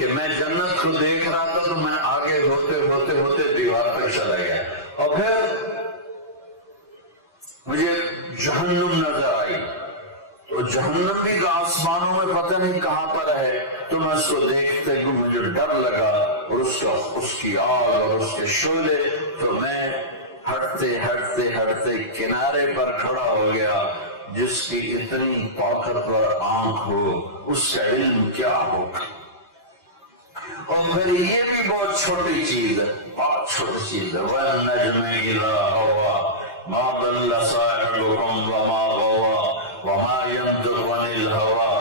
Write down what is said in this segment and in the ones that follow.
کہ میں جنت کو دیکھ رہا تھا تو میں آگے ہوتے ہوتے ہوتے دیوار پر چلا گیا، اور پھر مجھے جہنم نظر آئی، تو جہنم بھی کا آسمانوں میں پتہ نہیں کہاں پر ہے، تو میں اس کو دیکھتے ہوئے مجھے ڈر لگا، اور اس کی آگ اور اس کے شعلے، تو میں ہٹتے ہٹتے ہٹتے کنارے پر کھڑا ہو گیا۔ جس کی اتنی طاقتور آنکھ ہو اس کا علم کیا ہوگا۔ اور پھر یہ بھی بہت چھوٹی چیز ہے، بہت چھوٹی چیز ہے، وَالنَّجْمِ إِذَا هَوَىٰ مَا ضَلَّ صَاحِبُكُمْ وَمَا غَوَىٰ وَمَا يَنطِقُ عَنِ الْهَوَىٰ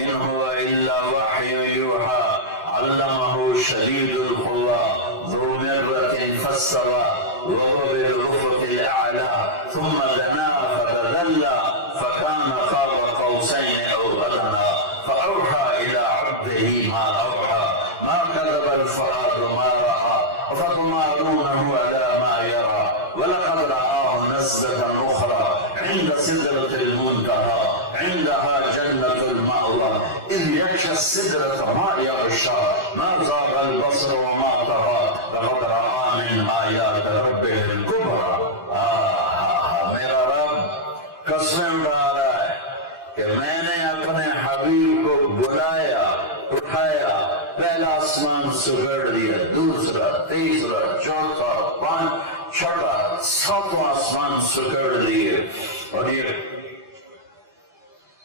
إِنْ هُوَ إِلَّا وَحْيٌ يُوحَىٰ عَلَّمَهُ شَدِيدُ الْقُوَىٰ ذُو مِرَّةٍ فَاسْتَوَىٰ وَهُوَ بِالْأُفُقِ الْأَعْلَىٰ ثُمَّ دَنَا فَتَدَلَّىٰ فَكَانَ قَابَ قَوْسَيْنِ أَوْ أَدْنَىٰ فَأَوْحَىٰ إِلَىٰ عَبْدِهِ مَا أَوْحَىٰ مَا كَذَبَ الْفُؤَادُ مَا رَأَىٰ أَفَتُمَارُونَهُ عَلَىٰ مَا يَرَىٰ وَلَقَدْ رَآهُ نَزْلَةً أُخْرَىٰ عِندَ سِدْرَةِ الْمُنتَهَىٰ عِندَهَا جَنَّةُ الْمَأْوَىٰ إِذْ يَغْشَى السِّدْرَةَ مَا يَغْشَىٰ مَا زَاغَ الْبَصَرُ وَمَا طَغَىٰ لَقَدْ رَأَىٰ مِنْ آيَاتِ رَبِّهِ الْكُبْرَىٰ۔ میرا رب قسم اٹھا رہا ہے کہ میں نے اپنے حبیب کو بلایا، اٹھایا، پہلا آسمان سگڑ دیا، دوسرا، تیسرا، چوتھا، چھٹا، ساتواں آسمان سگڑ دیے، اور یہ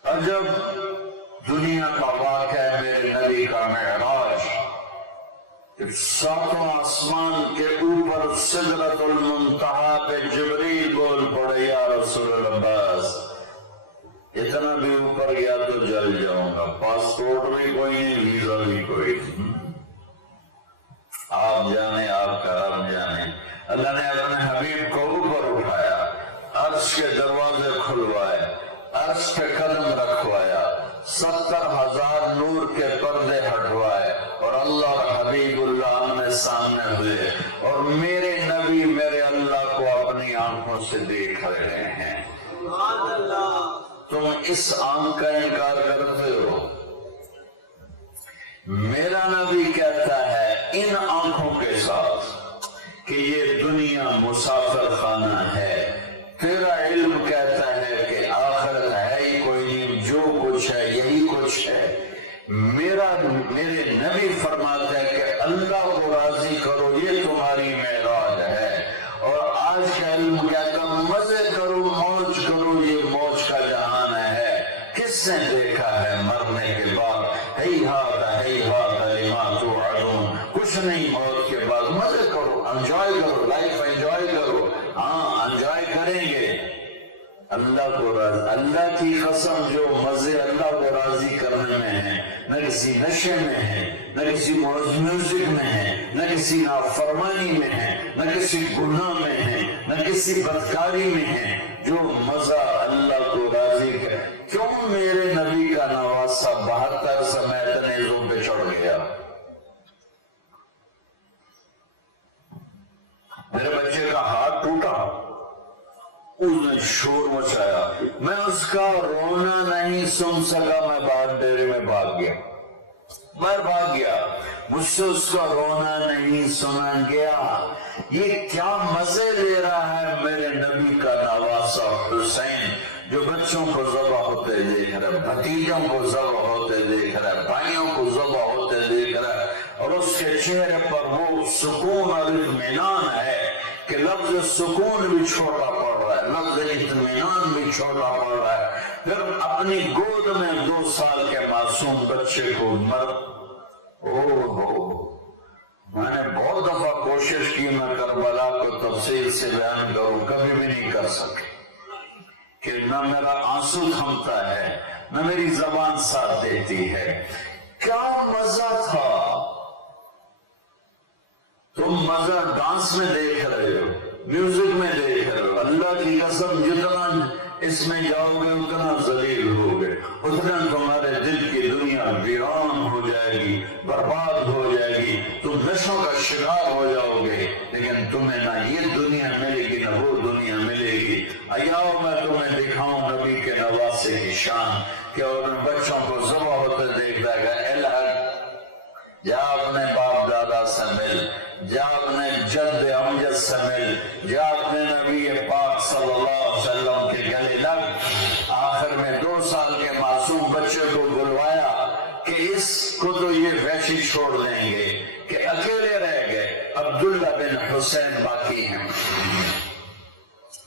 عجب دنیا کا واقعہ ہے میرے نبی کا معراج۔ ساتواں آسمان کے اوپر سدرۃ المنتہا پہ جبریل بول پڑے، یا رسول اللہ بس اتنا بھی اوپر گیا تو جل جاؤں گا، پاسپورٹ بھی کوئی نہیں، ویزا بھی کوئی نہیں، آپ جانے، آپ کا رب جانے۔ اللہ نے اپنے حبیب کو اوپر اٹھایا، عرش کے دروازے کھلوائے، عرش پہ قدم رکھوایا، 70,000 نور کے پردے ہٹوائے، اور اللہ اور حبیب اللہ آمنے سامنے ہوئے، اور میرے نبی میرے اللہ کو اپنی آنکھوں سے دیکھ رہے ہیں۔ تم اس آنکھ کا انکار کرتے ہو؟ میرا نبی کہتا ہے ان آنکھوں کے ساتھ کہ یہ دنیا مسافر خانہ ہے، تیرا علم کہتا ہے کہ آخرت ہے ہی کوئی نہیں، جو کچھ ہے یہی کچھ ہے۔ میرے نبی فرماتے ہیں کہ اللہ کو راضی کرو، یہ تمہاری معراج ہے، اور آج کا علم کہتا مزے کرو، موج کرو، یہ موج کا جہان ہے۔ کس نے دیکھا ہے مرنے کے بعد ہیہات لما توعدون، کچھ نہیں موت کے بعد، مزے کرو، انجوائے کرو، لائف انجوائے کرو۔ ہاں انجوائے کریں گے، اللہ کو راضی، اللہ کی قسم جو مزے اللہ کو راضی کرنے میں ہیں، نہ کسی نشے میں ہے، نہ کسی میوزک میں ہے، نہ کسی نافرمانی میں ہے، نہ کسی گناہ میں ہے، نہ کسی بدکاری میں ہے، جو مزہ اللہ کو راضی کر۔ کیوں میرے نبی کا نواسہ 72 سمیت نیزوں پہ چڑھ گیا؟ میرے بچے کا ہاتھ ٹوٹا، اس نے شور مچایا، میں اس کا رونا نہیں سن سکا، میں باہر ڈیرے میں بھاگ گیا، مجھ سے اس کا رونا نہیں سنا گیا۔ یہ کیا مزے لے رہا ہے میرے نبی کا نواسہ حسین، جو بچوں کو ذبح ہوتے دیکھ رہا ہے، بھتیجوں کو ذبح ہوتے دیکھ رہا ہے، بھائیوں کو ذبح ہوتے دیکھ رہا ہے، اور اس کے چہرے پر وہ سکون اور اطمینان ہے کہ لفظ سکون بھی چھوٹا پڑ رہا ہے، لفظ اطمینان بھی چھوٹا پڑ رہا ہے۔ پھر اپنی گود میں 2 سال کے معصوم بچے کو میں نے بہت دفعہ کوشش کی میں کربلا کو تفصیل سے بیان کروں، کبھی بھی نہیں کر سکے، کہ نہ میرا آنسو تھمتا ہے، نہ میری زبان ساتھ دیتی ہے۔ کیا مزہ تھا! تم مزہ ڈانس میں دیکھ رہے ہو، میوزک میں دیکھ رہے ہو، اللہ کی قسم جتنا اس میں جاؤ گے اتنا ذلیل ہوگے، اتنا تمہارے دل کی دنیا ویران ہو جائے گی، برباد ہو جائے گی، تم نشوں کا شکار ہو جاؤ گے، لیکن تمہیں نہ یہ دنیا ملے گی نہ وہ دنیا ملے گی۔ آؤ میں تمہیں دکھاؤں نبی کے نواسے کی شان، کہ ان بچوں کو ذبح ہوتے دیکھ جائے گا، جا اپنے باپ دادا سے مل، جا اپنے جد امجد سے مل، جا اپنے نبی پاک صلی اللہ علیہ وسلم کے گلے لگ۔ آخر میں 2 سال کے معصوم بچے کو بلوایا کہ اس کو تو یہ ویشی چھوڑ دیں گے، کہ اکیلے رہ گئے، عبداللہ بن حسین باقی ہیں۔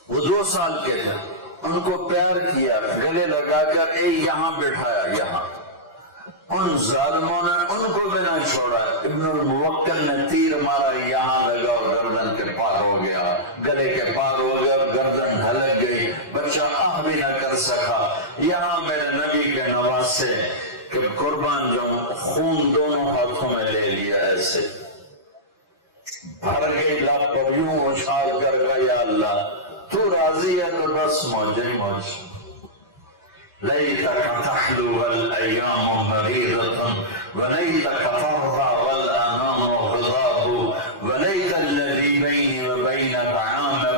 وہ 2 سال کے تھے، ان کو پیار کیا، گلے لگا کر اے یہاں بٹھایا، یہاں۔ ان ظالموں نے ان کو بھی نہ چھوڑا۔ ابن الموکل نے تیر مارا، یہاں لگا اور گردن کے پار ہو گیا، گلے کے پار ہو گیا، گردن ڈھلک گئی، بچہ آہ بھی نہ کر سکا۔ یہاں میرے نبی کے نواسے کہ قربان جو خون دونوں ہاتھوں میں لے لیا، ایسے بھر گئی لب پر، یوں اچھال کر گیا، یا اللہ تو راضی ہے تو بس موج ہی موج۔ لیتک تحلو والایام مریضة ولیتک ترضى والانام غضاب ولیت الذی بینی وبینک عامر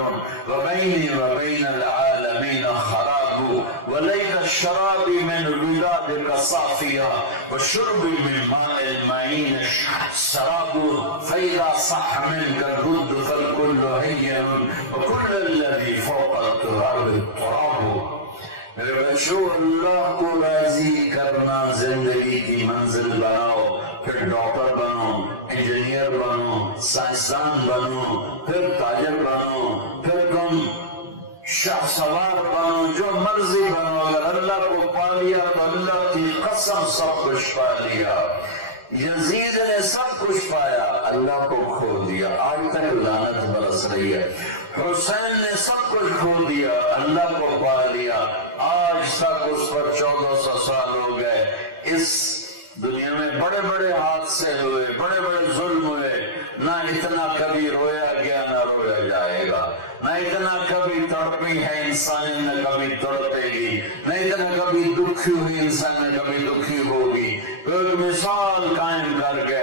وبینی وبین العالمین خراب ولیت الشراب من ودادک صافیا وشربی من ماء المعین سراب فإذا صح منك الرد فالكل هين وكل الذي فوق التراب التراب۔ میرے بچوں، اللہ کو راضی کرنا زندگی کی منزل بناؤ، پھر ڈاکٹر بنو، انجینئر بنو، سائنسدان بنو، پھر تاجر بنو، پھر تم شاہ سوار بنو، جو مرضی بنو، اگر اللہ کو پا لیا تو اللہ کی قسم سب کچھ پا لیا۔ یزید نے سب کچھ پایا، اللہ کو کھو دیا، آج تک لعنت برس رہی ہے۔ حسین نے سب کچھ کھو دیا، اللہ کو پا لیا، آج تک اس پر 1400 سال ہو گئے۔ اس دنیا میں بڑے بڑے حادثے ہوئے، بڑے بڑے ظلم ہوئے، نہ اتنا کبھی رویا گیا نہ رویا جائے گا، نہ اتنا کبھی تڑپی ہے انسان نہ کبھی تڑپے گی، نہ اتنا کبھی دکھی ہوئی انسان نہ کبھی دکھی ہوگی۔ ایک مثال قائم کر کے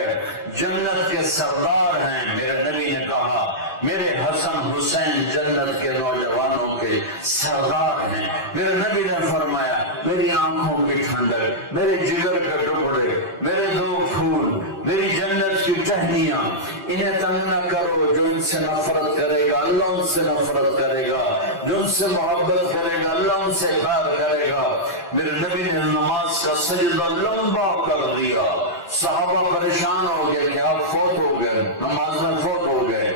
جنت کے سردار ہیں، میرے نبی نے کہا میرے حسن حسین جنت کے نوجوانوں کے سردار ہیں۔ میرے نبی نے فرمایا میری آنکھوں کی ٹھنڈک، میرے جگر کے ٹکڑے، میرے 2 پھول، میری جنت کی ٹہنیاں، انہیں تنگ نہ کرو، جو ان سے نفرت کرے گا اللہ ان سے نفرت کرے گا، جو ان سے محبت کرے گا اللہ ان سے پیار کرے گا۔ میرے نبی نے نماز کا سجدہ لمبا کر دیا، صحابہ پریشان ہو گئے کہ آپ فوت ہو گئے، نماز میں فوت ہو گئے۔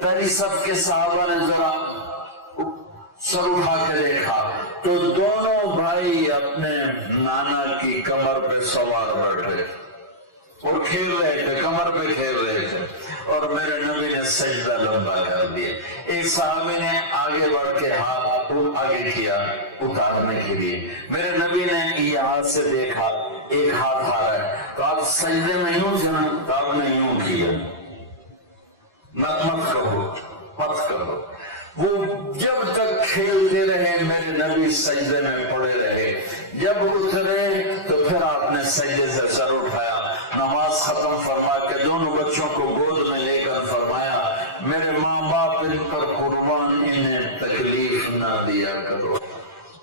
پہلی صف کے صحابہ نے ذرا سر اٹھا کے دیکھا تو دونوں بھائی اپنے نانا کی کمر پہ سوار بیٹھے اور کھیل رہے تھے، کمر پہ کھیل رہے تھے، اور میرے نبی نے سجدہ لمبا کر دیا۔ ایک صحابی نے آگے بڑھ کے ہاتھ آگے کیا اتارنے کے لیے، میرے نبی نے یہ ہاتھ سے دیکھا ایک ہاتھ آ رہا ہے تو آپ سجدے میں یوں جنا، تو آپ نے یوں کیا، مت کرو۔ وہ جب تک کھیلتے رہے میرے نبی سجدے میں پڑے رہے، جب اترے تو پھر آپ نے سجدے سے سر اٹھایا، نماز ختم فرما کے دونوں بچوں کو گود میں لے کر فرمایا میرے ماں باپ ان پر قربان، انہیں تکلیف نہ دیا کرو،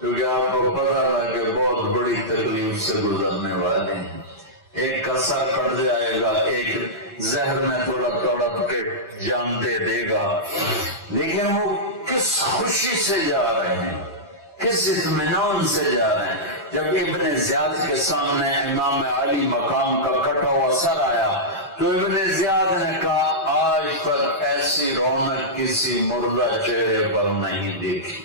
کیونکہ آپ کو پتا ہے کہ بہت بڑی تکلیف سے گزرنے والے ہیں۔ ایک کا سر کٹ جائے گا، ایک زہر میں تڑپ کے جان دے دے گا، لیکن وہ کس خوشی سے جا رہے ہیں، کس اطمینان سے جا رہے ہیں۔ جب ابن زیاد کے سامنے امام علی مقام کا کٹا ہوا سر آیا تو ابن زیاد نے کہا آج تک ایسی رونق کسی مردہ چہرے پر نہیں دیکھی،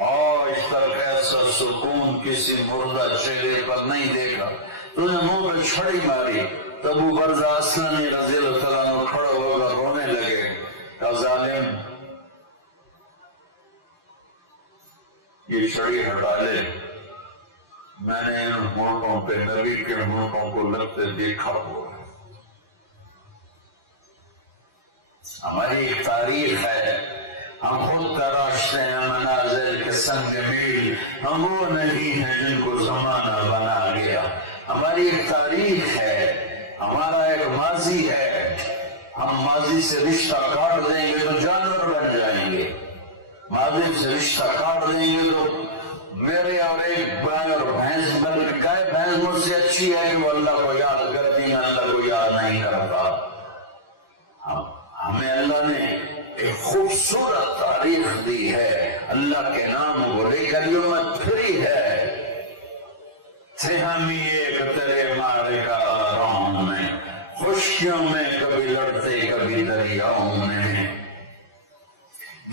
آج تک ایسا سکون کسی مردہ چہرے پر نہیں دیکھا۔ تو نے منہ میں چھڑی ماری، تو ابو برزہ اسلمی رضی اللہ تعالیٰ عنہ کھڑے ہو کر رونے لگے، کہا ظالم یہ چھڑی ہٹا لے، میں نے ان ملکوں پہ نبی کے ملکوں کو لگتے دیکھا ہوا۔ ہماری ایک تاریخ ہے، ہم خود تراشتے ہیں مناظر کے سنگ میل، ہم وہ نہیں ہیں جن کو زمانہ بنا گیا۔ ہماری ایک تاریخ ہے، ہمارا ایک ماضی ہے، ہم ماضی سے رشتہ کاٹ دیں گے تو جانور بن جائیں گے، ماضی سے رشتہ کاٹ دیں گے تو میرے اور ایک گائے اور بھینس، بلکہ گائے بھینس مجھ سے اچھی ہے کہ وہ اللہ کو یاد کرتی ہیں، اللہ کو یاد نہیں اللہ نے ایک خوبصورت تاریخ دی ہے، اللہ کے نام کو لے کر یہ امت پھری ہے۔ تھے ہم ایک تیرے مارے کا آرام میں، خشکیوں میں کبھی لڑتے کبھی دریاؤں میں،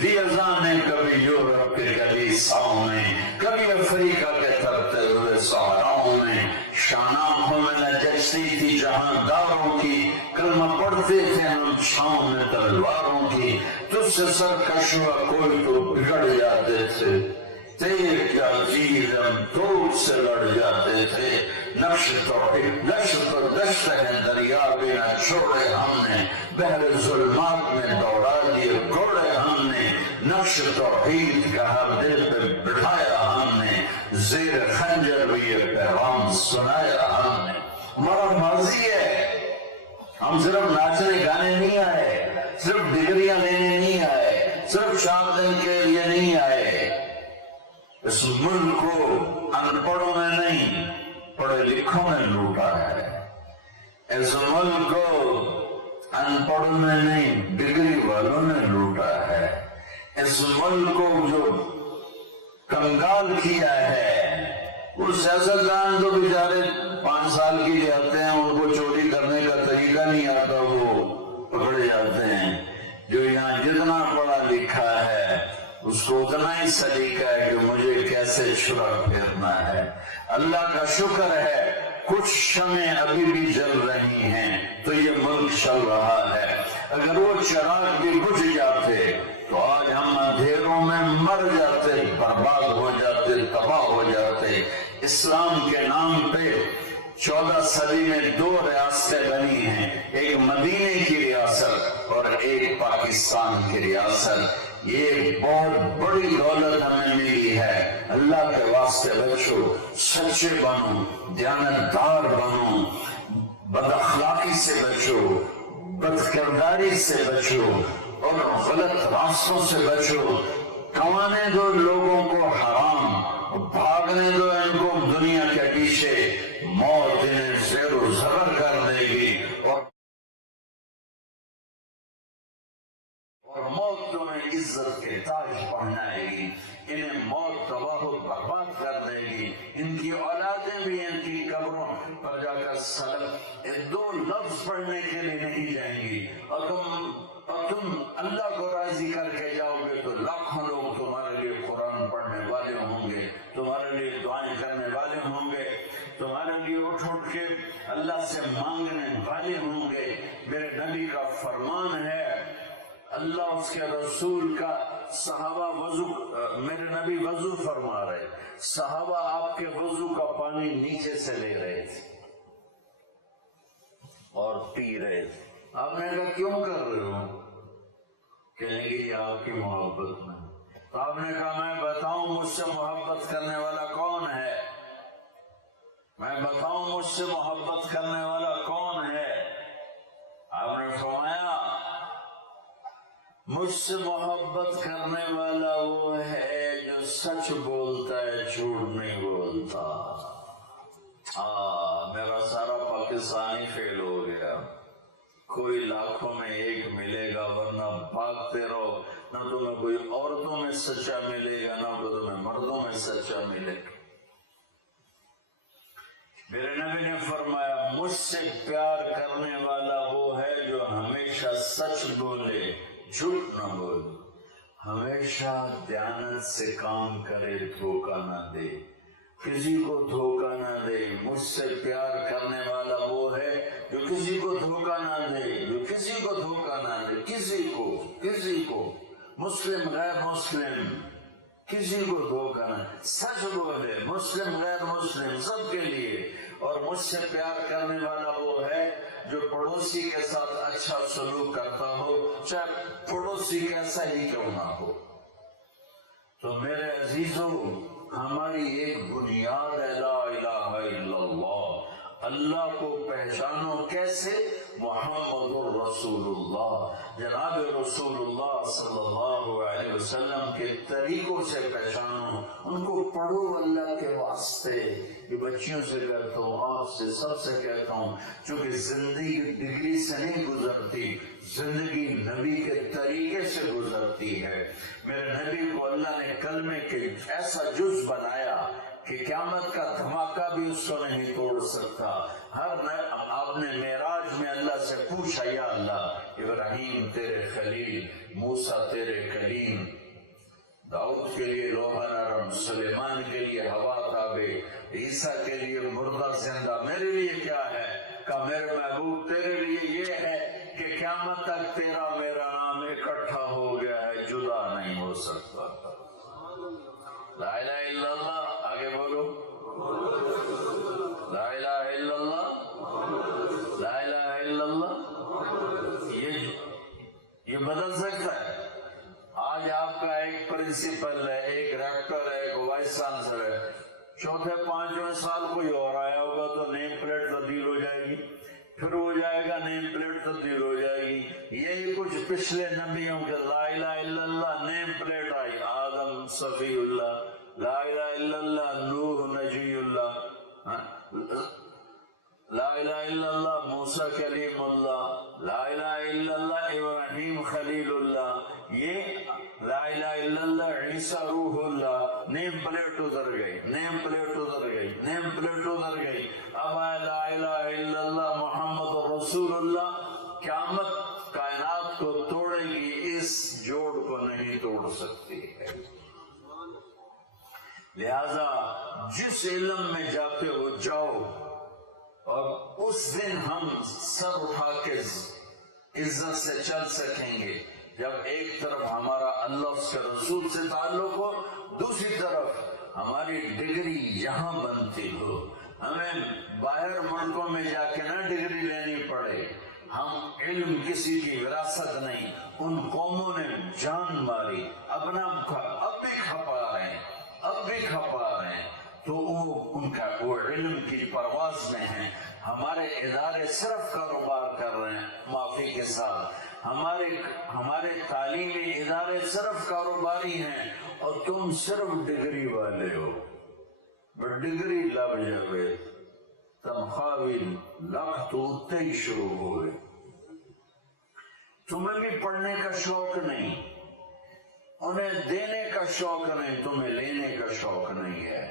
دی ازانے کبھی یورپ کے گلیساؤں میں، کبھی افریقہ کے ترتے ہوئے صحراؤں میں، شان آنکھوں میں نہ جچتی تھی جہانداروں کی، کلمہ پڑھتے تھے ہم چھاؤں میں تلواروں کی، تجھ سے سرکش ہوا کوئی تو بگڑ جاتے تھے، تیر کیا چیز ہم توپ سے لڑ جاتے تھے، نقش تو دشت ہے دریا بنا چھوڑے ہم نے، بحر ظلمات میں دوڑا دیے گھوڑے ہم نے، نقش توحید کا ہر دل پہ بٹھایا ہم نے، زیر خنجر بھی یہ پیغام سنایا ہم نے۔ ہمارا ماضی ہے، ہم صرف ناچنے گانے نہیں آئے، صرف ڈگریاں لینے نہیں آئے، صرف 4 دن کے لیے نہیں آئے۔ اس ملک کو ان پڑھوں میں نہیں پڑھے لکھوں میں لوٹا ہے، اس ملک کو ان پڑھوں میں نہیں ڈگری والوں نے لوٹا ہے، اس ملک کو جو کنگال کیا ہے، وہ سیاستدان تو بیچارے 5 سال کی جاتے ہیں، ان کو چوری کرنے کا طریقہ نہیں آتا، وہ پکڑے جاتے ہیں۔ جو یہاں جتنا پڑھا لکھا ہے اس کو اتنا ہی سلیقہ ہے کہ مجھے کیسے چھرا پھیرنا ہے۔ اللہ کا شکر ہے کچھ شمعیں ابھی بھی جل رہی ہیں تو یہ ملک چل رہا ہے، اگر وہ چراغ بھی بجھ جاتے تو آج ہم اندھیروں میں مر جاتے، برباد ہو جاتے، تباہ ہو جاتے۔ اسلام کے نام پہ 14 صدی میں 2 ریاستیں بنی ہیں، ایک مدینے کی ریاست اور ایک پاکستان کی ریاست۔ یہ بہت بڑی دولت ہمیں ملی ہے، اللہ کے واسطے بچو، سچے بنو، دیانتدار بنو، بد اخلاقی سے بچو، بد کرداری سے بچو اور غلط راستوں سے بچو۔ کمانے دو لوگوں کو حرام، بھاگنے دو ان کو دنیا کے پیچھے، موت انہیں زیر و زبر کر دے گی اور موت تمہیں عزت کے تاج پہنائے گی، انہیں موت تباہ و برباد کر دے گی، ان کی اولادیں بھی ان کی قبروں پر جا کر سلام 2 لفظ پڑھنے کے لیے نہیں جائیں گی، اور تم اللہ کو راضی کر کے جاؤ گے تو لاکھوں لوگ تمہارے لیے قرآن پڑھنے والے ہوں گے، تمہارے لیے دعائیں کرنے والے ہوں گے، تمہارے لیے اٹھ کے اللہ سے مانگنے والے ہوں گے۔ میرے نبی کا فرمان ہے، اللہ اس کے رسول کا صحابہ وضو، میرے نبی وضو فرما رہے، صحابہ آپ کے وضو کا پانی نیچے سے لے رہے تھے اور پی رہے تھے۔ آپ نے کہا کیوں کر رہے ہو؟ کہنے گے یہ آپ کی محبت میں۔ تو آپ نے کہا میں بتاؤں مجھ سے محبت کرنے والا کون ہے؟ میں بتاؤں مجھ سے محبت کرنے والا کون ہے؟ آپ نے فرمایا مجھ سے محبت کرنے والا وہ ہے جو سچ بولتا ہے، جھوٹ نہیں بولتا۔ میرا سارا پاکستانی فیل ہو گیا، کوئی لاکھوں میں ایک ملے گا، ورنہ بھاگتے رہو، نہ تمہیں کوئی عورتوں میں سچا ملے گا، نہ تمہیں مردوں میں سچا ملے گا۔ میرے نبی نے فرمایا مجھ سے پیار کرنے والا وہ ہے جو ہمیشہ سچ بولے، جھوٹ نہ بولے، ہمیشہ دیانت سے کام کرے، دھوکہ نہ دے، کسی کو دھوکہ نہ دے۔ مجھ سے پیار کرنے والا وہ ہے جو کسی کو دھوکہ نہ دے، جو کسی کو دھوکہ نہ دے، کسی کو مسلم غیر مسلم کسی کو دھوکہ نہ، سچ بولے، مسلم غیر مسلم سب کے لیے۔ اور مجھ سے پیار کرنے والا وہ ہے جو پڑوسی کے ساتھ اچھا سلوک کرتا ہو، چاہے پڑوسی کیسا ہی کیوں نہ ہو۔ تو میرے عزیزوں، ہماری ایک بنیاد ہے لا الہ الا اللہ۔ اللہ کو پہچانو کیسے؟ محمد الرسول اللہ، جناب رسول اللہ صلی اللہ علیہ وسلم کے طریقوں سے پہچانو، ان کو پڑھو اللہ کے واسطے۔ یہ بچیوں سے کہتا ہوں، آپ سے سب سے کہتا ہوں، چونکہ زندگی ڈگری سے نہیں گزرتی، زندگی نبی کے طریقے سے گزرتی ہے۔ میرے نبی کو اللہ نے کلمے کے ایسا جز بنایا کہ قیامت کا دھماکہ بھی اس کو نہیں توڑ سکتا۔ آپ نے معراج میں اللہ سے پوچھا، یا اللہ، ابراہیم تیرے خلیل، موسیٰ تیرے کلیم، داؤد کے لیے لوہا نرم، سلیمان کے لیے ہوا تابع، عیسیٰ کے لیے مردہ زندہ، میرے لیے کیا ہے؟ کہ میرے محبوب تیرے لیے یہ ہے کہ قیامت تک تیرا میرا نام اکٹھا ہو گیا ہے، جدا نہیں ہو سکتا۔ لا الہ الا اللہ، آگے بولو، لا الہ الا اللہ، لا الہ الا اللہ۔ یہ بدل سکتا ہے۔ آج آپ کا ایک پرنسپل ہے، ایک ریکٹر ہے، ایک وائس چانسلر ہے، چوتھے پانچویں سال کوئی اور آیا ہوگا تو نیم پلیٹ تبدیل ہو جائے گی، پھر ہو جائے گا نیم پلیٹ تبدیل ہو جائے گی۔ یہی کچھ پچھلے نبیوں کے لا الہ الا اللہ نیم پلیٹ آئی، آدم صفی اللہ، لا الہ الا اللہ نوح نجی اللہ، لا الہ الا اللہ موسیٰ کلیم اللہ، لا الہ الا اللہ ابراہیم خلیل اللہ، یہ لا الہ الا اللہ عیسیٰ روح اللہ۔ نیم پلیٹ ادھر گئی، نیم پلیٹ ادھر گئی، نیم پلیٹ ادھر گئی، اب آئے لا الہ الا اللہ محمد رسول اللہ۔ قیامت کائنات کو توڑے گی، اس جوڑ کو نہیں توڑ سکتی ہے۔ لہذا جس علم میں جاتے ہو جاؤ، اور اس دن ہم سر اٹھا کے عزت سے چل سکیں گے جب ایک طرف ہمارا اللہ اس کے رسول سے تعلق ہو، دوسری طرف ہماری ڈگری یہاں بنتی ہو، ہمیں باہر ملکوں میں جا کے نہ ڈگری لینی پڑے۔ ہم علم کسی کی وراثت نہیں، ان قوموں نے جان ماری، اب بھی کھپا رہے ہیں، اب بھی کھپا رہے ہیں، تو ان کا وہ علم کی پرواز میں ہیں۔ ہمارے ادارے صرف کاروبار کر رہے ہیں، معافی کے ساتھ ہمارے تعلیمی ادارے صرف کاروباری ہیں، اور تم صرف ڈگری والے ہو۔ ڈگری لگ جاوے تنخواہ بھی لاکھ تو اتنے ہی شروع ہوئے۔ تمہیں بھی پڑھنے کا شوق نہیں، انہیں دینے کا شوق نہیں، تمہیں لینے کا شوق نہیں ہے،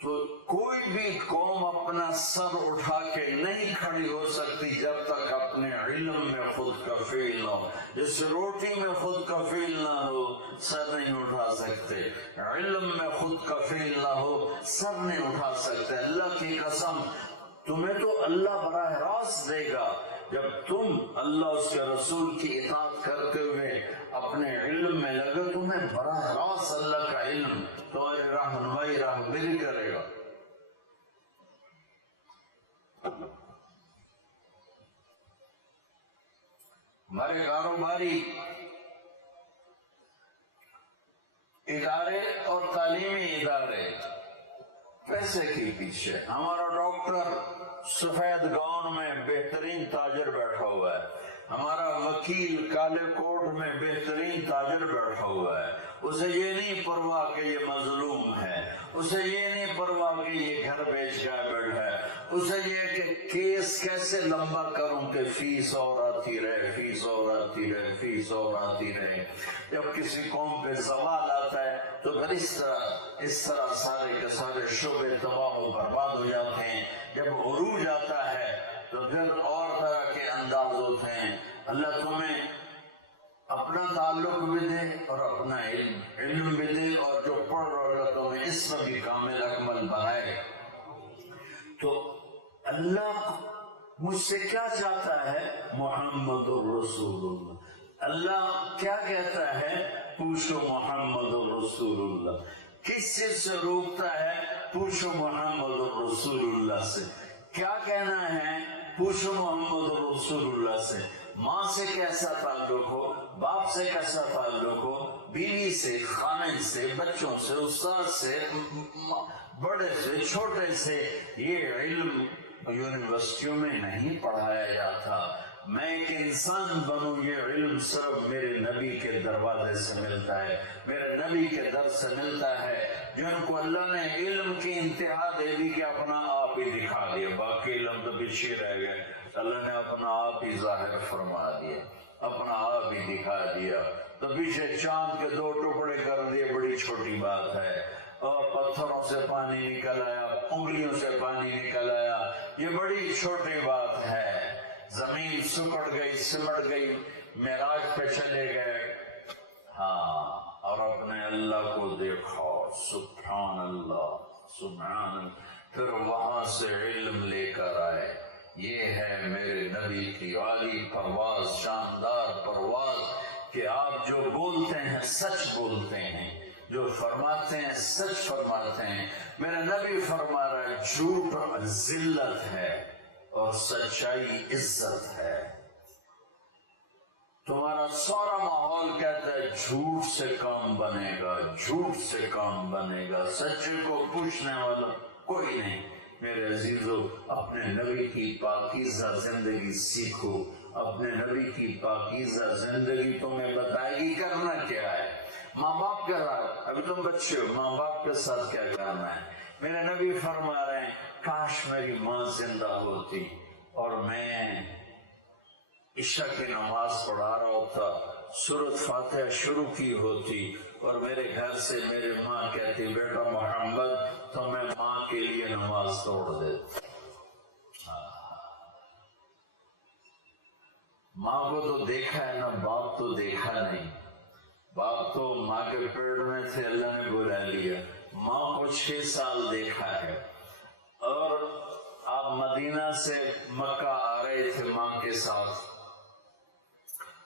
تو کوئی بھی قوم اپنا سر اٹھا کے نہیں کھڑی ہو سکتی جب تک اپنے علم میں خود کفیل نہ ہو۔ جس روٹی میں خود کفیل نہ ہو سر نہیں اٹھا سکتے، علم میں خود کفیل نہ ہو سر نہیں اٹھا سکتے۔ اللہ کی قسم، تمہیں تو اللہ براہ راست دے گا جب تم اللہ اس کے رسول کی اطاعت کرتے ہوئے اپنے علم میں لگے، تمہیں براہ راست اللہ کا علم تمہاری رہنمائی راہبری کرے گا۔ ہمارے کاروباری ادارے اور تعلیمی ادارے پیسے کے پیچھے، ہمارا ڈاکٹر سفید گاؤن میں بہترین تاجر بیٹھا ہوا ہے، ہمارا وکیل کالے کوٹ میں بہترین تاجر بیٹھا ہوا ہے، اسے یہ نہیں پرواہ کہ یہ مظلوم ہے، اسے یہ نہیں پرواہ کہ یہ گھر بیچ کے بیٹھا ہے، اسے یہ کہ کیس کیسے لمبا کروں کہ فیس اور آتی رہے، فیس اور آتی رہے، فیس اور آتی رہے۔ جب کسی قوم پہ زوال آتا ہے تو پھر اس طرح سارے کے سارے شعبے تباہ و برباد ہو جاتے ہیں۔ جب عروج آتا ہے تو پھر اور طرح کے انداز ہوتے ہیں۔ اللہ تمہیں اپنا تعلق بھی دے اور اپنا علم بھی دے، اور جو پڑھ رہا تمہیں اس میں بھی کامل اکمل بنائے۔ تو اللہ مجھ سے کیا چاہتا ہے؟ محمد الرسول اللہ۔ اللہ کیا کہتا ہے؟ پوچھو محمد الرسول اللہ۔ کس چیز سے روکتا ہے؟ پوچھو محمد الرسول اللہ سے۔ کیا کہنا ہے؟ پوچھو محمد الرسول اللہ سے۔ ماں سے کیسا تعلق ہو، باپ سے کیسا تعلق ہو، بیوی سے، خاوند سے، بچوں سے، استاد سے، بڑے سے، چھوٹے سے، یہ علم یونیورسٹیوں میں نہیں پڑھایا جاتا۔ میں ایک انسان بنوں، یہ علم صرف میرے نبی کے دروازے سے ملتا ہے، میرے نبی کے در سے ملتا ہے، جن کو اللہ نے علم کی انتہا دے دی کہ اپنا آپ ہی دکھا دیا، باقی علم تو پیچھے رہ گئے، اللہ نے اپنا آپ ہی ظاہر فرما دیا، اپنا آپ ہی دکھا دیا۔ تو پیچھے چاند کے 2 ٹکڑے کر دیے، بڑی چھوٹی بات ہے، اور پتھروں سے پانی نکل آیا، انگلیوں سے پانی نکل آیا، یہ بڑی چھوٹی بات ہے۔ زمین سکڑ گئی، سمٹ گئی، معراج پہ چلے گئے، ہاں، اور اپنے اللہ کو دیکھا، سبحان اللہ سبحان اللہ، پھر وہاں سے علم لے کر آئے۔ یہ ہے میرے نبی کی عالی پرواز، شاندار پرواز، کہ آپ جو بولتے ہیں سچ بولتے ہیں، جو فرماتے ہیں سچ فرماتے ہیں۔ میرے نبی فرما رہا ہے جھوٹ ذلت ہے اور سچائی عزت ہے۔ تمہارا سارا ماحول کہتا ہے جھوٹ سے کام بنے گا، جھوٹ سے کام بنے گا، سچے کو پوچھنے والا کوئی نہیں۔ میرے عزیزو، اپنے نبی کی پاکیزہ زندگی سیکھو، اپنے نبی کی پاکیزہ زندگی تمہیں بتائے گی کرنا کیا ہے۔ ماں باپ کے ساتھ، ابھی تم بچے ہو، ماں باپ کے ساتھ کیا کرنا ہے۔ میرے نبی فرما رہے ہیں کاش میری ماں زندہ ہوتی اور میں عشاء کی نماز پڑھا رہا ہوتا، سورۃ فاتحہ شروع کی ہوتی اور میرے گھر سے میری ماں کہتی بیٹا محمد تو میں ماں کے لیے نماز توڑ دیتا۔ ماں کو تو دیکھا ہے نا، باپ تو دیکھا نہیں۔ باپ تو ماں کے پیٹ میں تھے، اللہ نے بلا لیا۔ ماں کو 6 سال دیکھا ہے، اور آپ مدینہ سے مکہ آ رہے تھے ماں کے ساتھ،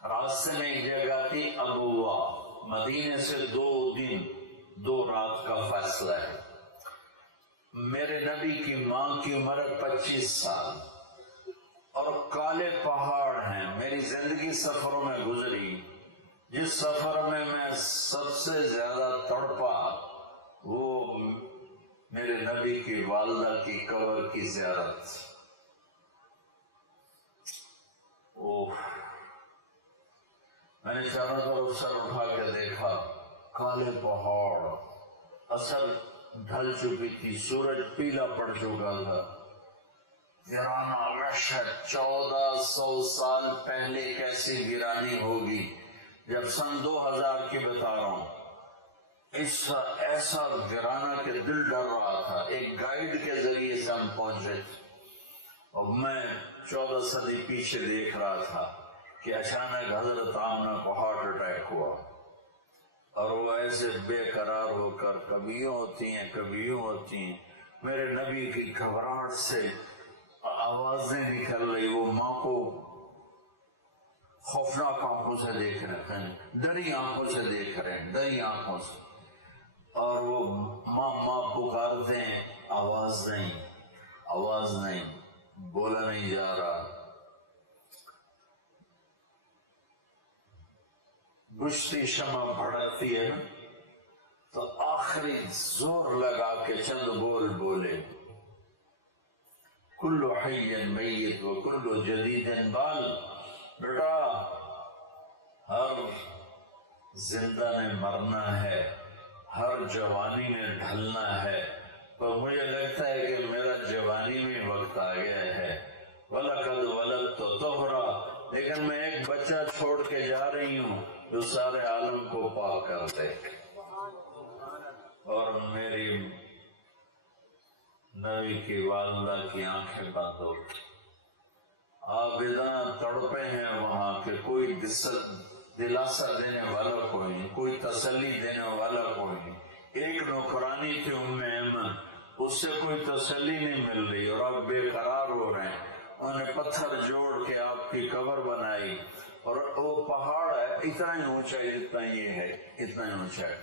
راستے میں ایک جگہ تھی ابوا، مدینے سے 2 دن 2 رات کا فاصلہ ہے۔ میرے نبی کی ماں کی عمر 25 سال اور کالے پہاڑ ہیں۔ میری زندگی سفروں میں گزری، جس سفر میں سب سے زیادہ تڑپا وہ میرے نبی کی والدہ کی قبر کی زیارت۔ اوہ، میں نے چاروں طرف سر اٹھا کے دیکھا، کالے پہاڑ، اصل ڈھل چکی تھی، سورج پیلا پڑ چکا تھا، ویرانہ وحشت۔ 1400 سال پہلے کیسی ویرانی ہوگی، جب سن 2000 کی بتا رہا ہوں، ایسا ویرانہ کہ دل ڈر رہا تھا۔ ایک گائیڈ کے ذریعے سے ہم پہنچے تھے اور میں 14 صدی پیچھے دیکھ رہا تھا کہ اچانک حضرت آمنہ کو ہارٹ اٹیک ہوا، اور وہ ایسے بے قرار ہو کر کبھی یوں ہوتی ہیں کبھی یوں ہوتی ہیں۔ میرے نبی کی گھبراہٹ سے آوازیں نکل رہی، وہ ماں کو خوفناک آنکھوں سے دیکھ رہے ہیں، ڈری آنکھوں سے دیکھ رہے ہیں، ڈری آنکھوں سے، اور وہ ماں ماں پکارتے ہیں، آواز نہیں، بولا نہیں جا رہا۔ بجھتی شمع بھڑکتی ہے نا، تو آخری زور لگا کے چند بول بولے، کل حی میت و کل جدید بال۔ بیٹا ہر زندہ نے مرنا ہے، ہر جوانی نے ڈھلنا ہے، اور مجھے لگتا ہے کہ میرا جوانی میں وقت آ گیا ہے۔ وَلَقَدْ وَلَدْتُ طُهْرًا، لیکن میں ایک بچہ چھوڑ کے جا رہی ہوں جو سارے عالم کو پاک کر دے۔ اور میری نبی کی والدہ کی آنکھیں بند ہو گئی۔ آپ اتنا تڑپے ہیں وہاں کہ کوئی دلاسا دینے والا کوئی نہیں، کوئی تسلی دینے والا کوئی نہیں۔ ایک نوکرانی تھی ام ایمن، اس سے کوئی تسلی نہیں مل رہی، اور آپ بے قرار ہو رہے ہیں۔ انہوں نے پتھر جوڑ کے آپ کی قبر بنائی، اور وہ پہاڑ ہے اتنا ہی اونچا، اتنا ہی ہے، اتنا ہی اونچا ہے۔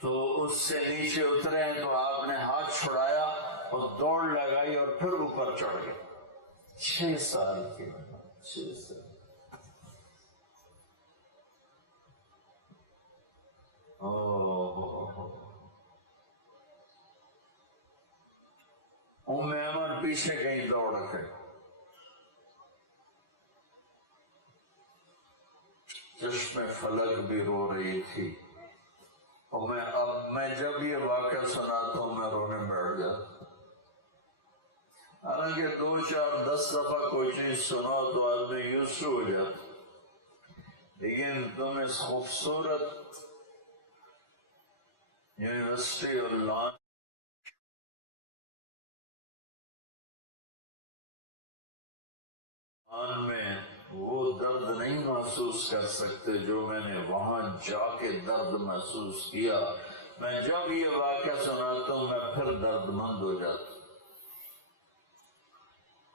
تو اس سے نیچے اترے ہیں تو آپ نے ہاتھ چھڑایا اور دوڑ لگائی اور پھر اوپر چڑھ گئے۔ 6 سال کے بعد، 6 سال۔ ام ایمن پیچھے کہیں دوڑ کے، چشمے فلک بھی رو رہی تھی، اور میں جب یہ واقعہ سناتا ہوں میں رونے بیٹھ جاتا. حالانکہ 2 4 10 دفعہ کوئی چیز سنا تو آدمی یوز ہو جاتا، لیکن تم اس خوبصورت یونیورسٹی اور لان میں وہ درد نہیں محسوس کر سکتے جو میں نے وہاں جا کے درد محسوس کیا. میں جب یہ واقعہ سناتا ہوں میں پھر درد مند ہو جاتا ہوں.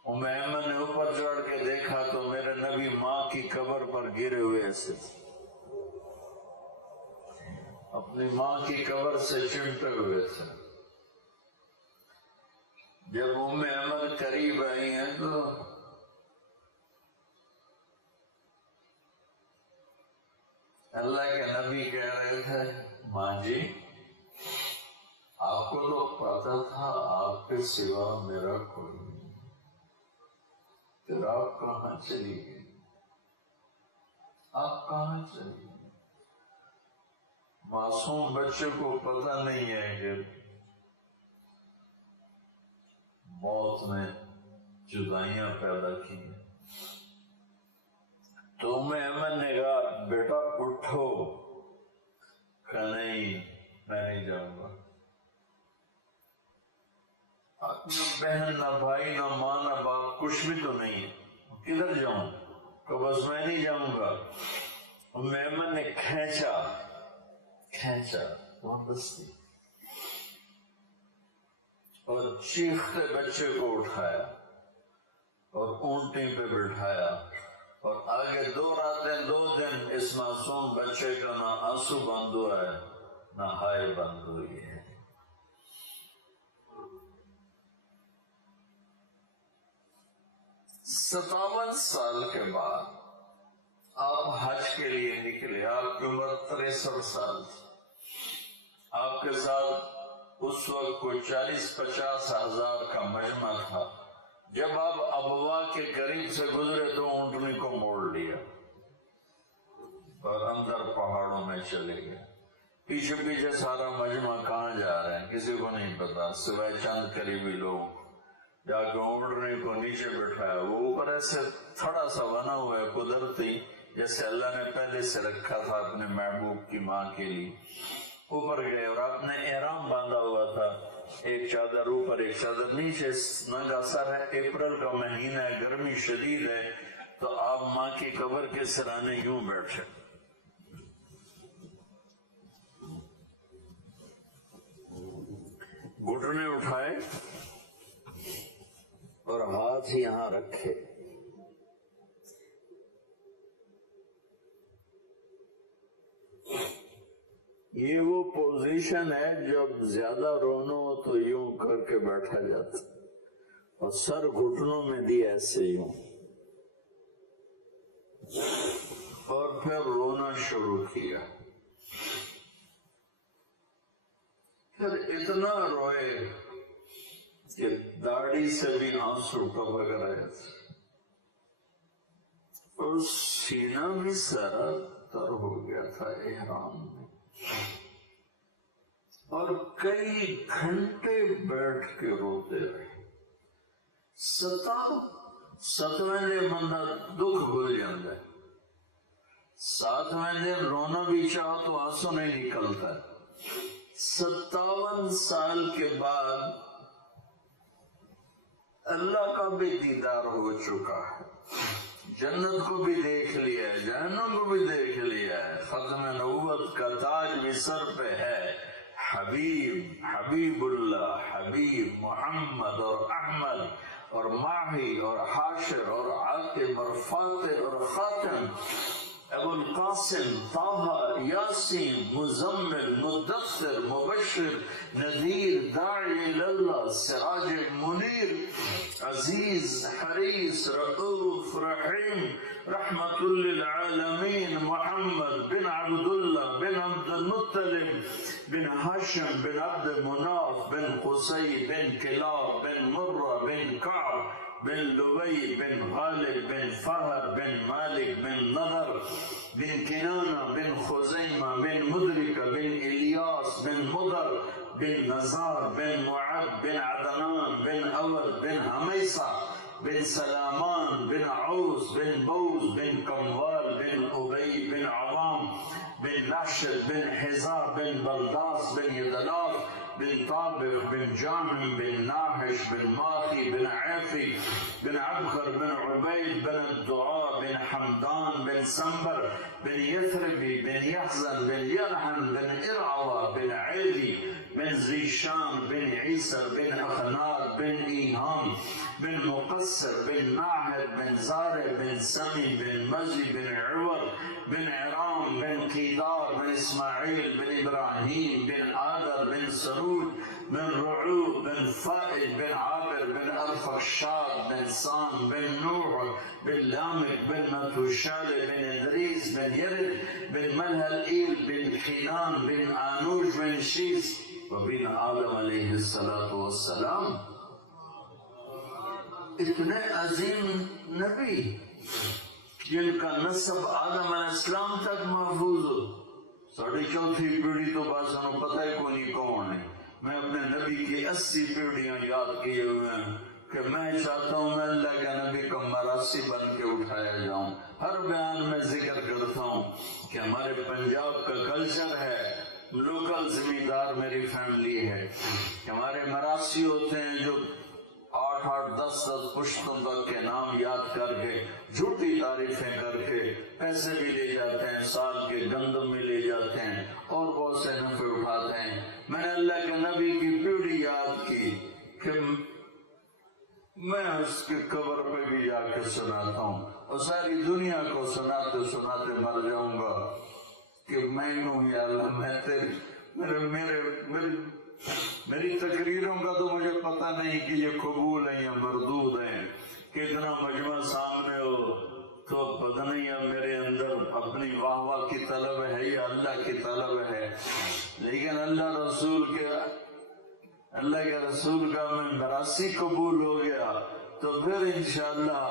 میں ایمن نے اوپر چڑھ کے دیکھا تو میرے نبی ماں کی قبر پر گرے ہوئے ایسے، اپنی ماں کی قبر سے چمٹے ہوئے تھے. جب ایمن قریب آئی ہیں تو اللہ کے نبی کہہ رہے تھے ماں جی آپ کو تو پتا تھا آپ کے سوا میرا کوئی نہیں، پھر آپ کہاں چلی گئی؟ آپ کہاں چلی گئی؟ معصوم بچے کو پتہ نہیں ہے کہ موت نے جدائیاں پیدا کی ہیں. تو ایمن نے کہا بیٹا اٹھو. کہ نہیں میں نہیں جاؤں گا. نہ بہن نہ بھائی نہ ماں نہ باپ کچھ بھی تو نہیں ہے، کدھر جاؤں؟ تو بس میں نہیں جاؤں گا. ایمن نے کھینچا زبردستی اور چیختے بچے کو اٹھایا اور اونٹی پہ بٹھایا، اور آگے 2 راتیں 2 دن اس معصوم بچے کا نہ آنسو بند ہوا ہے نہ ہائے بند ہوئی ہے. 57 سال کے بعد آپ حج کے لیے نکلے. آپ کی عمر 63 سال تھی. آپ کے ساتھ اس وقت کوئی 40-50 ہزار کا مجمع تھا. جب آپ ابوا کے قریب سے گزرے تو اونٹنی کو موڑ لیا اور اندر پہاڑوں میں چلے گئے. پیچھے سارا مجمع کہاں جا رہے ہیں کسی کو نہیں پتا سوائے چند قریبی لوگ. جا کے اونٹنی کو نیچے بٹھایا. وہ اوپر ایسے تھوڑا سا بنا ہوا ہے قدرتی جیسے اللہ نے پہلے سے رکھا تھا اپنے محبوب کی ماں کے لیے. اوپر گئے اور آپ نے احرام باندھا ہوا تھا، ایک چادر اوپر ایک چادر نیچے. ننگا سر ہے، اپریل کا مہینہ ہے، گرمی شدید ہے، تو آپ ماں کی قبر کے سرانے یوں بیٹھے. گھٹنے اٹھائے اور ہاتھ یہاں رکھے. یہ وہ پوزیشن ہے جب زیادہ رونا ہو تو یوں کر کے بیٹھا جاتا اور سر گھٹنوں میں دی ایسے یوں، اور پھر رونا شروع کیا. پھر اتنا روئے کہ داڑھی سے بھی آنسو ٹپک رہے تھے اور سینہ بھی سارا تر ہو گیا تھا احرام میں. اور کئی گھنٹے بیٹھ کے روتے رہے. 7ویں دن بندہ دکھ بھول جاتا ہے. 7ویں دن رونا بھی چاہو تو آنسو نہیں نکلتا. 57 سال کے بعد اللہ کا بھی دیدار ہو چکا ہے، جنت کو بھی دیکھ لیا ہے، جہنم کو بھی دیکھ لیا ہے، ختم نبوت کا تاج بھی سر پہ ہے. حبیب اللہ، حبیب محمد اور احمد اور ماہی اور حاشر اور عاقب اور فاتح اور خاتم، ابو القاسم، طه، یاسین، مزمل، مدثر، مبشر، نذیر، داعی اللہ، سراج منیر، عزیز، حریص، رؤوف، رحیم، رحمت للعالمین، محمد بن عبداللہ بن عبد المطلب بن ہاشم بن عبد مناف بن قصی بن کلاب بن مرہ بن کعب بن لبی بن غالب بن فہر بن مالک بن نضر بن کنانہ بن خزیمہ بن مدرکہ بن الیاس بن مضر بن نزار بن معد بن عدنان بن اول بن حمیسہ بن سلامان بن عوس بن بوز بن کموال بن ابی بن عوام بن نحشد بن حزار بن بلداس بن یدلاف بن طابق بن جامع بن ناحش بن ماخی بن عافی بن عبخر بن عبید بن الدعاء بن حمدان بن سنبر بن یثربی بن یحزن بن یلحن بن ارعوى بن عیدی بن زیشان بن عیسر بن اخنار بن ایهام بن مقصر بن ناحر بن زارع بن سمی بن مزی بن عور بن عرام بن قیدار بن اسماعیل بن ابراہیم بن آدر بن سرود بن رعوب بن فائد بن عابر بن ارفخشاد بن سام بن نوح بن لامك بن متوشال بن ادریس بن یرد بن ملهلئیل بن حینان بن آنوش بن شیس وبن آدم علیہ السلام. اتنے عظیم نبی جن کا نسب آدم علیہ السلام تک محفوظ ہو. ساڑھے چوتھی پیڑھی تو بس ہمیں پتہ ہی کونی کون ہے. میں اپنے نبی کی 80 پیڑھیاں یاد کیے ہوئے ہیں کہ میں چاہتا ہوں میں اللہ کے نبی کو مراسی بن کے اٹھایا جاؤں. ہر بیان میں ذکر کرتا ہوں کہ ہمارے پنجاب کا کلچر ہے, لوکل زمیندار میری فیملی ہے, ہمارے مراسی ہوتے ہیں جو 8-8 10 پشتوں تک کے نام یاد کر کے جھوٹی تعریفیں کر کے پیسے بھی لے جاتے ہیں, سال کے گندم میں لے جاتے ہیں اور بہت سے نفع اٹھاتے ہیں. میں نے اللہ کے نبی کی پیڑھی یاد کی کہ میں اس کے قبر پہ بھی جا کے سناتا ہوں اور ساری دنیا کو سناتے سناتے مر جاؤں گا کہ میں ہوں یا اللہ میری تقریروں کا تو مجھے پتہ نہیں کہ یہ قبول ہیں یا مردود ہیں. کتنا مجمع سامنے ہو تو پتہ نہیں ہے میرے اندر اپنی واہ واہ کی طلب ہے یا اللہ کی طلب ہے. لیکن اللہ کے رسول کا میں مراسی قبول ہو گیا تو پھر انشاءاللہ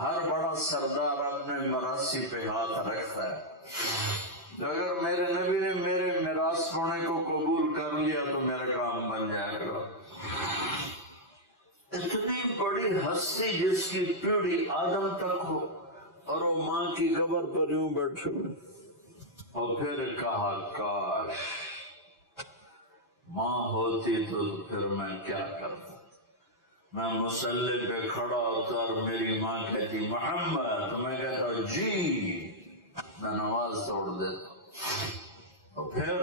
ہر بڑا سردار اپنے مراسی پہ ہاتھ رکھتا ہے. اگر میرے نبی نے میرے میراث ہونے کو قبول کر لیا تو میرا کام بن جائے گا. اتنی بڑی ہستی جس کی پیڑھی آدم تک ہو اور وہ ماں کی قبر پر یوں بیٹھے ہوئے, اور پھر کہا کاش ماں ہوتی تو پھر میں کیا کرتا. میں مصلی پہ کھڑا ہوتا اور میری ماں کہتی محمد, تو میں کہتا جی, میں نماز توڑ دیتا. اور پھر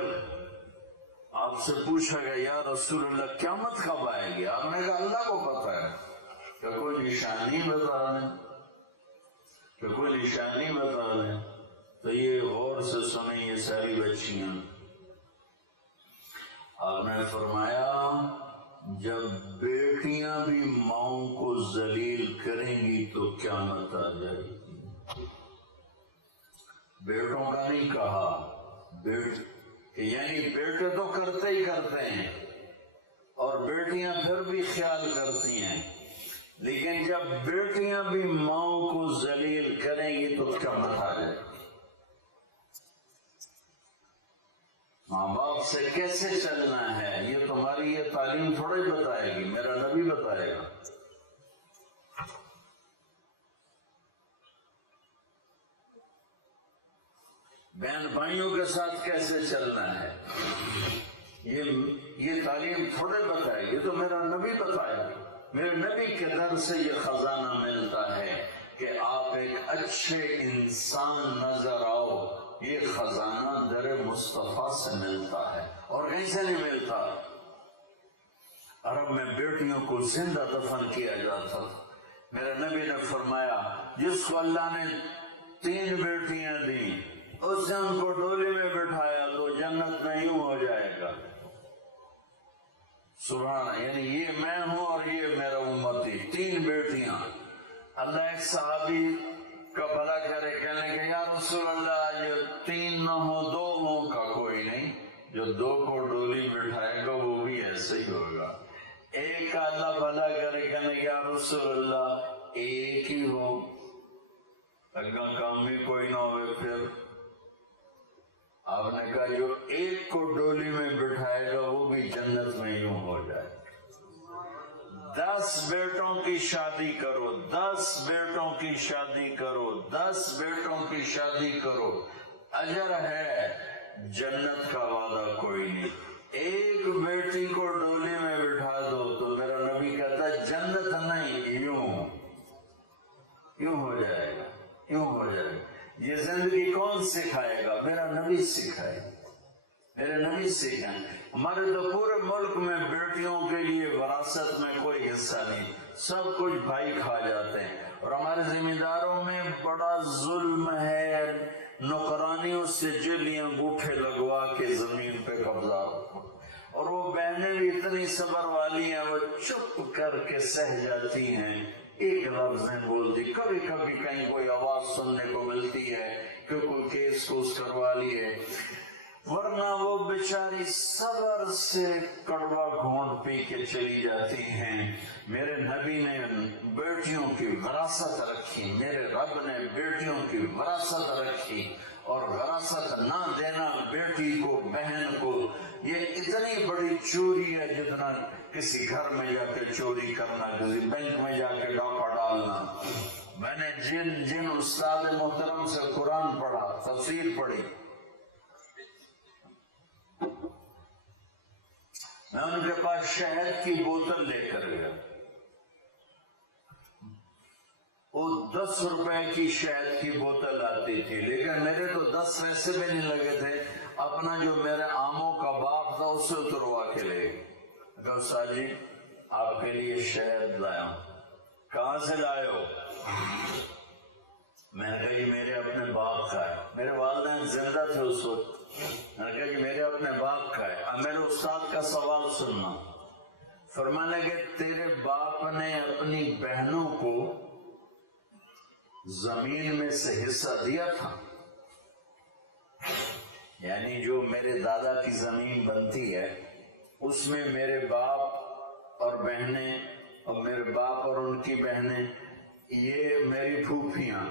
آپ سے پوچھا گیا یا رسول اللہ قیامت کب آئے گی؟ آپ نے کہا اللہ کو پتہ ہے. کہ کوئی نشانی بتا دیں, کہ کوئی نشانی بتا دیں. تو یہ غور سے سنیں یہ ساری بچیاں. آپ نے فرمایا جب بیٹیاں بھی ماؤں کو ذلیل کریں گی تو قیامت آ جائے گی. بیٹوں کا نہیں کہا, یعنی بیٹے تو کرتے ہی کرتے ہیں اور بیٹیاں پھر بھی خیال کرتی ہیں, لیکن جب بیٹیاں بھی ماؤں کو ذلیل کریں گی تو قیامت آ جائے. ماں باپ سے کیسے چلنا ہے یہ تمہاری یہ تعلیم تھوڑا ہی بتائے گی, میرا نبی بتائے گا. بہن بھائیوں کے ساتھ کیسے چلنا ہے یہ تعلیم تھوڑے بتائے گی, یہ تو میرا نبی بتائے گا. میرے نبی کے در سے یہ خزانہ ملتا ہے کہ آپ ایک اچھے انسان نظر آؤ. یہ خزانہ در مصطفیٰ سے ملتا ہے اور کہیں سے نہیں ملتا. عرب میں بیٹیوں کو زندہ دفن کیا جاتا تھا. میرے نبی نے فرمایا جس کو اللہ نے 3 بیٹیاں دیں اس نے ان کو ڈولی میں بٹھایا تو جنت میں یوں ہو جائے گا. سبحان, یعنی یہ میں ہوں اور یہ میرا امتی, 3 بیٹیاں. اللہ ایک صحابی کا بھلا کرے, کہنے کہ یا رسول اللہ یہ 3 نہ ہو 2 ہوں. کا کوئی نہیں, جو 2 کو ڈولی بٹھائے گا وہ بھی ایسے ہی ہوگا. ایک کا اللہ بھلا کرے, کہنے کہ یا رسول اللہ ایک ہی ہو، اگا کام بھی کوئی نہ ہوئے. پھر آپ نے کہا جو ایک کو ڈولی میں بٹھائے گا وہ بھی جنت میں یوں ہو جائے. 10 بیٹوں کی شادی کرو، 10 بیٹوں کی شادی کرو، 10 بیٹوں کی شادی کرو، اجر ہے، جنت کا وعدہ کوئی نہیں. ایک بیٹی کو ڈولی میں بٹھا دو تو میرا نبی کہتا ہے جنت نہیں، یوں ہو جائے گا، یوں ہو جائے گا. یہ زندگی کون سکھائے گا؟ میرا نبی سکھائے گا، میرے نبی سکھائیں. ہمارے تو پورے ملک میں بیٹیوں کے لیے وراثت میں کوئی حصہ نہیں، سب کچھ بھائی کھا جاتے ہیں. اور ہمارے ذمہ داروں میں بڑا ظلم ہے، نوکرانیوں سے جلی انگوٹھے لگوا کے زمین پہ قبضہ. اور وہ بہنیں بھی اتنی صبر والی ہیں، وہ چپ کر کے سہ جاتی ہیں، ایک لفظ نہیں بولتی. کبھی کبھی کہیں کوئی آواز سننے کو ملتی ہے کہ کوئی کیس کوس کروا لی ہے، ورنہ وہ بیچاری صبر سے کڑوا گھونٹ پی کے چلی جاتی ہیں. میرے نبی نے بیٹیوں کی وراثت رکھی، میرے رب نے بیٹیوں کی وراثت رکھی. اور وراثت نہ دینا بیٹی کو، بہن کو، یہ اتنی بڑی چوری ہے جتنا کسی گھر میں جا کے چوری کرنا، کسی بینک میں جا کے ڈاکہ ڈالنا. میں نے جن استاد محترم سے قرآن پڑھا، تفسیر پڑھی، میں ان کے پاس شہد کی بوتل لے کر گیا. وہ 10 روپے کی شہد کی بوتل آتی تھی، لیکن میرے تو 10 پیسے بھی نہیں لگے تھے. اپنا جو میرے آموں کا باغ تھا اس سے اتروا کے لے گئے. کہا استاد جی آپ کے لیے شہد لایا ہوں. کہاں سے لائے ہو؟ میں نے کہا جی میرے اپنے باغ کا ہے. میرے والدین زندہ تھے اس وقت. میں نے کہا جی میرے اپنے باغ کا ہے. اب میرے استاد کا سوال سننا. فرمانے لگے تیرے باپ نے اپنی بہنوں کو زمین میں سے حصہ دیا تھا؟ یعنی جو میرے دادا کی زمین بنتی ہے اس میں میرے باپ اور بہنیں، اور میرے باپ اور ان کی بہنیں، یہ میری پھوپھیاں،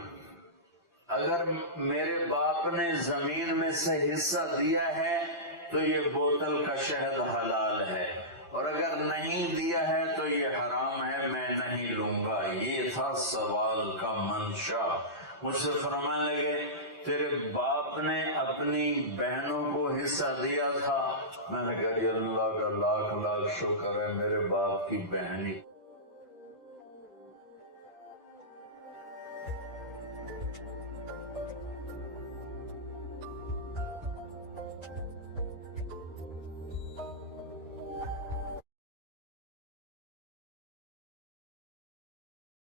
اگر میرے باپ نے زمین میں سے حصہ دیا ہے تو یہ بوتل کا شہد حلال ہے، اور اگر نہیں دیا ہے تو یہ حرام ہے، میں نہیں لوں گا. یہ تھا سوال کا منشا. مجھ سے فرمانے لگے تیرے باپ نے اپنی بہنوں کو حصہ دیا تھا؟ میں نے کہا اللہ کا لاکھ لاکھ شکر ہے میرے باپ کی بہنی